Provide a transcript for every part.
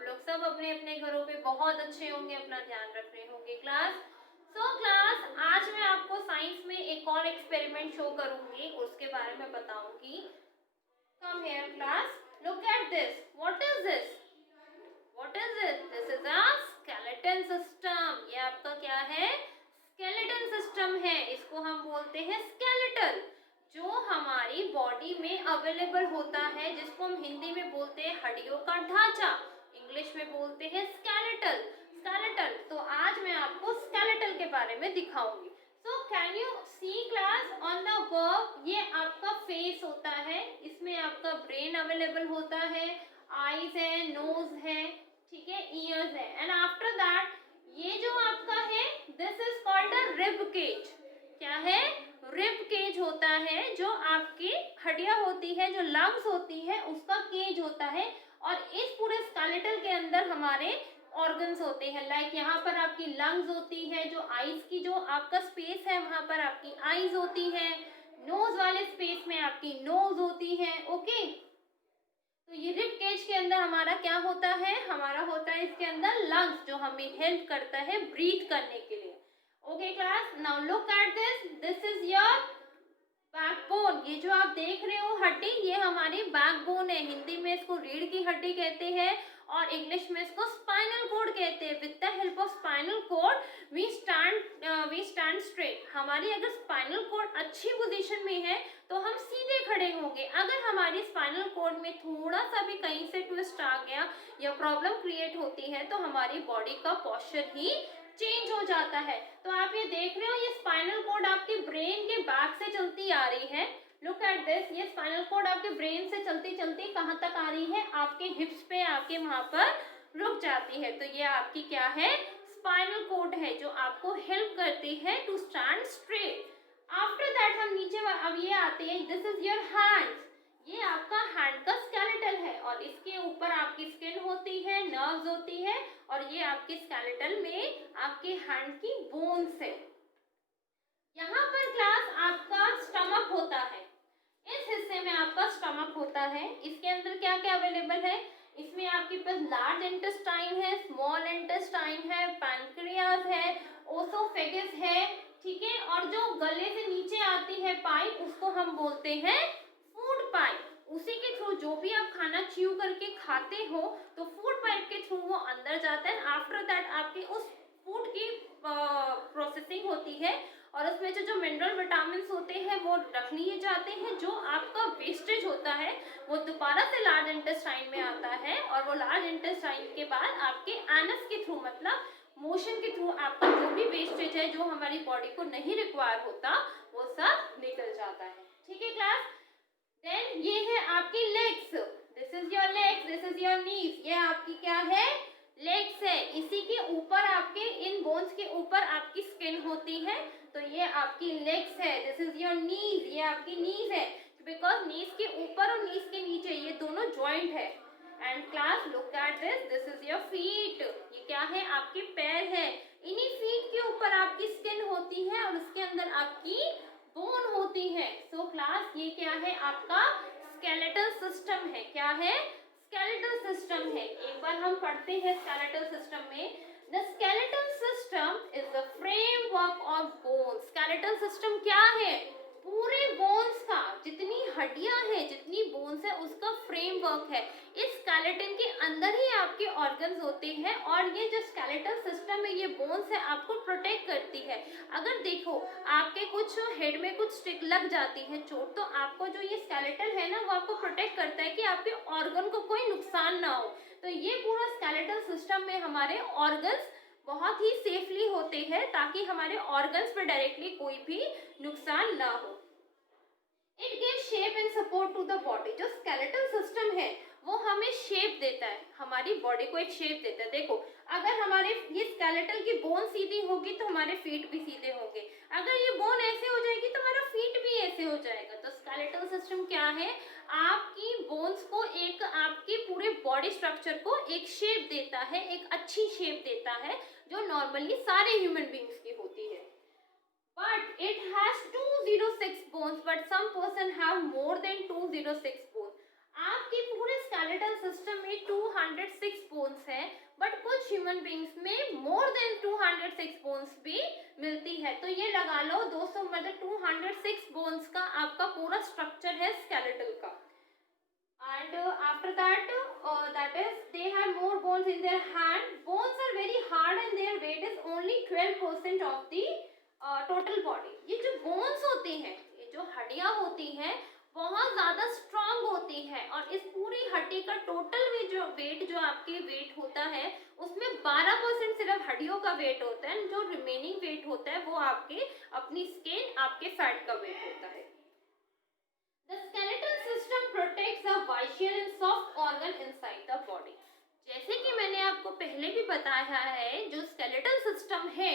आप लोग सब अपने अपने घरों पे बहुत अच्छे होंगे, अपना ध्यान रख रहे होंगे क्लास। क्लास आज मैं आपको साइंस में एक और एक्सपेरिमेंट शो करूंगी, उसके बारे में बताऊंगी। Come here class, look at this. What is this? What is it? This is a skeleton system. ये आपका क्या है? स्केलेटन सिस्टम है। इसको हम बोलते हैं स्केलेटल, जो हमारी बॉडी में अवेलेबल होता है, जिसको हम हिंदी में बोलते हैं हड्डियों का ढांचा, इंग्लिश में बोलते हैं स्केलेटल। स्केलेटल, तो आज मैं आपको स्केलेटल के बारे में दिखाऊंगी। So can you see class on the work? ये आपका फेस होता है, इसमें आपका ब्रेन अवेलेबल होता है, आईज है, नोज है, ठीक है, ईयर्स है, एंड आफ्टर दैट ये जो आपका है, this is called a rib cage. क्या है? रिब केज होता है, जो आपकी हड्डियां होती है, जो लंग्स होती है, उसका केज होता है। और इस पूरे स्केलेटल के अंदर हमारे ऑर्गन्स होते हैं। लाइक यहाँ पर आपकी लंग्स होती है, जो आईज की जो आपका स्पेस है वहां पर आपकी आईज होती है, नोज वाले स्पेस में आपकी नोज होती है। ओके, तो ये रिब केज के अंदर हमारा क्या होता है? हमारा होता है इसके अंदर लंग्स, जो हमें हेल्प करता है ब्रीथ करने के लिए। Okay class, now look at this. This is your backbone. ये जो आप देख रहे हो हड्डी, ये हमारी बैकबोन है। हिंदी में इसको रीढ़ की हड्डी कहते हैं और इंग्लिश में इसको स्पाइनल कॉर्ड कहते हैं। With the help of spinal cord we stand straight. हमारी अगर स्पाइनल कॉर्ड अच्छी पोजीशन में है तो हम सीधे खड़े होंगे। अगर हमारी स्पाइनल कॉर्ड में थोड़ा सा भी कहीं से ट्विस्ट आ गया या प्रॉब्लम क्रिएट होती है तो हमारी बॉडी का पोस्चर ही चेंज हो जाता है। तो आप ये देख रहे हो, ये स्पाइनल कॉर्ड आपके ब्रेन के बैक से चलती आ रही है। Look at this. ये स्पाइनल कॉर्ड आपके ब्रेन से चलती चलती कहाँ तक आ रही है? आपके हिप्स पे आके वहां पर रुक जाती है। तो ये आपकी क्या है? स्पाइनल कॉर्ड है, जो आपको हेल्प करती है to stand straight. After that हम नीचे अब ये आते हैं, दिस इज योर हैंड्स। ये आपका हैंड का स्केलेटल है और इसके ऊपर आपकी स्किन होती है, नर्व्स होती है, और ये आपके स्केलेटल में आपके हैंड की बोन्स है। यहाँ पर क्लास आपका स्टमक होता है। इस हिस्से में आपका स्टमक होता है। इसके अंदर क्या क्या अवेलेबल है? इसमें आपके पास लार्ज इंटेस्टाइन है, स्मॉल इंटेस्टाइन है, पैनक्रियाज है, ओसोफेगस है, ठीक है, और जो गले से नीचे आती है पाइप, उसको हम बोलते हैं फूड पाइप। उसी के थ्रू जो भी आप खाना च्यू करके खाते हो तो फूड पाइप के थ्रू वो अंदर जाता है। आफ्टर दैट आपके उस फूड की प्रोसेसिंग होती है और उसमें जो मिनरल विटामिन होते हैं वो रख लिए जाते हैं। जो आपका वेस्टेज होता है वो दोबारा से लार्ज इंटेस्टाइन में आता है और वो लार्ज इंटेस्टाइन के बाद आपके एनस के थ्रू, मतलब मोशन के थ्रू, आपका जो भी वेस्टेज है जो हमारी बॉडी को नहीं रिक्वायर होता वो सब निकल जाता है। ठीक है क्लास? देन ये है आपकी legs. This is your legs, this is your knees. ये आपकी क्या है? लेग्स है। इसी के ऊपर आपके, इन बोन्स के ऊपर आपकी स्किन होती है, तो ये आपकी लेग्स है। This is your knees. ये आपकी नीज है, बिकॉज नीज के ऊपर और नीज के नीचे ये दोनों जॉइंट है। And class look at this. This is your feet. ये क्या है? आपके पैर है। इन्हीं फीट के ऊपर आपकी स्किन होती है और उसके अंदर आपकी बोन होती है। सो क्लास ये क्या है? आपका स्केलेटल सिस्टम है। क्या है? स्केलेटल सिस्टम है। एक बार हम पढ़ते हैं स्केलेटल सिस्टम में। The skeletal system is the framework of bones. Skeletal system क्या है? पूरे बोन्स का, जितनी हड्डियां हैं, जितनी बोन्स है, उसका फ्रेमवर्क है। इस स्केलेटन के अंदर ही आपके ऑर्गन्स होते हैं और ये जो स्केलेटल सिस्टम है, ये बोन्स है, आपको प्रोटेक्ट करती है। अगर देखो आपके कुछ हेड में कुछ स्टिक लग जाती है चोट, तो आपको जो ये स्केलेटल है ना, वो आपको प्रोटेक्ट करता है कि आपके ऑर्गन को कोई नुकसान ना हो। तो ये पूरा स्केलेटल सिस्टम में हमारे ऑर्गन्स बहुत ही सेफली होते हैं ताकि हमारे ऑर्गन्स पे डायरेक्टली कोई भी नुकसान ना हो। It gives shape and support to the body. जो स्केलेटल सिस्टम है वो हमें शेप देता है, हमारी बॉडी को एक शेप देता है। देखो, अगर हमारे ये स्केलेटल की बोन सीधी होगी तो हमारे फीट भी सीधे होंगे। अगर ये बोन ऐसे हो जाएगी तो हमारा फीट भी ऐसे हो जाएगा। तो स्केलेटल सिस्टम क्या है? आपकी बोन्स को, एक आपकी पूरे बॉडी स्ट्रक्चर को एक शेप देता है, एक अच्छी शेप देता है, जो नॉर्मली सारे ह्यूमन बींग्स की होती है। But it has 206 bones, but some person have more than 206 bones. आपके पूरे स्केलेटल सिस्टम में में 206 बोन्स है, बट कुछ ह्यूमन बींग्स में मोर देन 206 बोन्स भी मिलती है। तो ये लगा लो दोस्तों, मतलब 206 बोन्स का आपका पूरा स्ट्रक्चर है स्केलेटल का। And after that, that is they have more bones in their hand. Bones are very hard and their weight is only 12% of the total body. ये जो bones होती हैं, ये जो हड्डियां होती हैं, बहुत ज़्यादा स्ट्रांग होती हैं और इस पूरी हड्डी का टोटल भी जो वेट जो आपके वेट होता है उसमें 12% सिर्फ हड्डियों का वेट होता है, जो रिमेनिंग वेट होता है वो आपके अपनी स्किन, आपके फैट का वेट होता है। The skeletal system protects the vital and soft organ inside the body. जैसे कि मैंने आपको पहले भी बताया है, जो स्केलेटल सिस्टम है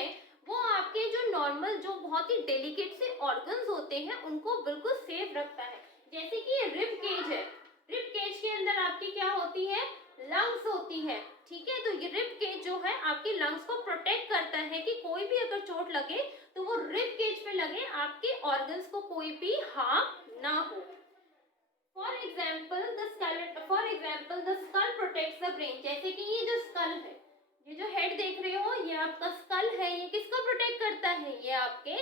वो आपके जो नॉर्मल जो बहुत ही डेलिकेट से ऑर्गन्स होते हैं उनको बिल्कुल सेफ रखता है। जैसे कि ये रिब केज है, रिब केज के अंदर आपकी क्या होती है, लंग्स होती है, ठीक है। तो ये रिब केज जो है आपकी लंग्स को प्रोटेक्ट करता है कि कोई भी अगर चोट लगे तो वो रिब केज पे लगे, आपके ऑर्गन्स को कोई भी हार्म ना हो। For example, the skull protects the brain. जैसे कि ये जो स्कल है, ये जो हेड देख रहे हो, ये आपका स्कल है, ये किसको प्रोटेक्ट करता है, ये आपके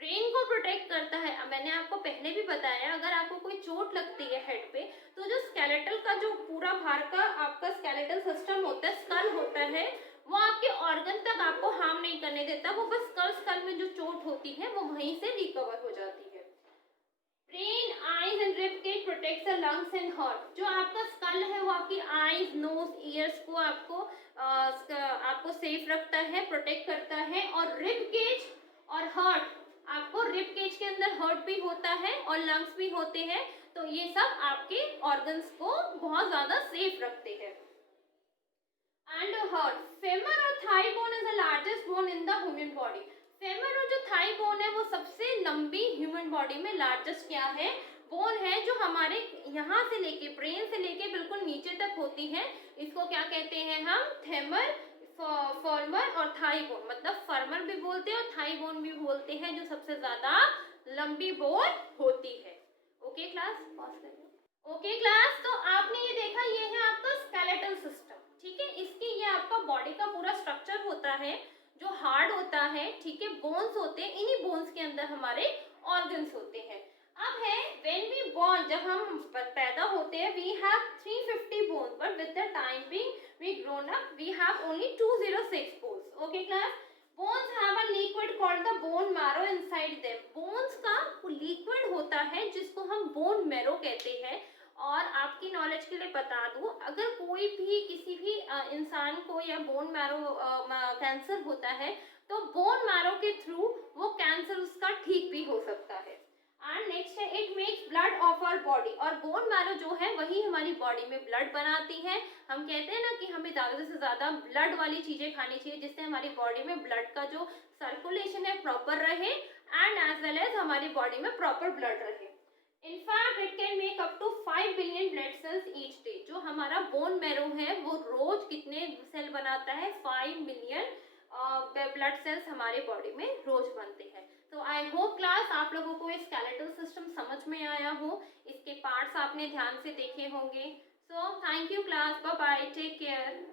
ब्रेन को प्रोटेक्ट करता है। मैंने आपको पहले भी बताया, अगर आपको कोई चोट लगती है हेड पे, तो जो स्केलेटल का जो पूरा भार का आपका स्केलेटल सिस्टम होता है, स्कल होता है, वो आपके ऑर्गन तक आपको हार्म नहीं करने देता, वो बस स्कल में जो चोट होती है वो वहीं से रिकवर हो जाती है। Brain, eyes and rib cage protects the lungs and heart. जो आपका स्कल है वो आपकी आईज, नोज, ईयर्स को आपको सेफ रखता है, प्रोटेक्ट करता है। और रिब केज और हार्ट, आपको रिब केज के अंदर हार्ट भी होता है और लंग्स भी होते हैं, तो ये सब आपके ऑर्गन्स को बहुत ज्यादा सेफ रखते हैं। एंड हार्ट, फेमर और thigh bone is the largest bone in the human body. Femur और जो थाई बोन है वो सबसे लंबी ह्यूमन बॉडी में लार्जेस्ट क्या है, बोन है, जो हमारे यहाँ से लेके ब्रेन से लेके बिल्कुल नीचे तक होती है। इसको क्या कहते हैं हम, फेमर, फर्मर और थाई बोन, मतलब फर्मर भी बोलते हैं और थाई बोन भी बोलते हैं, जो सबसे ज्यादा लंबी बोन होती है। ओके क्लास, पॉज करिए। ओके क्लास, तो आपने ये देखा, ये है आपका स्केलेटल सिस्टम, ठीक है। इसकी ये आपका बॉडी का पूरा स्ट्रक्चर होता है, जो हार्ड होता है, ठीक है। बोन्स होते हैं, इन्हीं बोन्स के अंदर हमारे ऑर्गन्स होते हैं। अब है व्हेन वी बॉर्न, जब हम पैदा होते हैं, we have 350 bones, but with the time being we grown up we have only 206 bones. Okay class, bones have a liquid called the bone marrow inside them. Bones का liquid होता है जिसको हम बोन मैरो कहते हैं। और आपकी knowledge के लिए बता दूं, अगर कोई भी किसी भी इंसान को या बोन मैरो कैंसर होता है, तो बोन मैरो के थ्रू वो कैंसर उसका ठीक भी हो सकता है। एंड नेक्स्ट है, it makes blood of our body. और बोन मैरो जो है वही हमारी बॉडी में ब्लड बनाती है। हम कहते हैं ना कि हमें ज़्यादा से ज़्यादा ब्लड वाली चीज़ें खानी चाहिए, जिससे हमारी बॉडी में ब्लड का जो सर्कुलेशन है प्रॉपर रहे, एंड एज वेल एज हमारी बॉडी में प्रॉपर ब्लड रहे। In fact, it can make up to 5 billion blood cells each day. जो हमारा बोन मैरो है वो रोज कितने सेल बनाता है, 5 मिलियन ब्लड सेल्स हमारे बॉडी में रोज बनते हैं। तो आई होप क्लास आप लोगों को ये स्केलेटल सिस्टम समझ में आया हो, इसके पार्ट्स आपने ध्यान से देखे होंगे। So thank you class, bye bye, take care.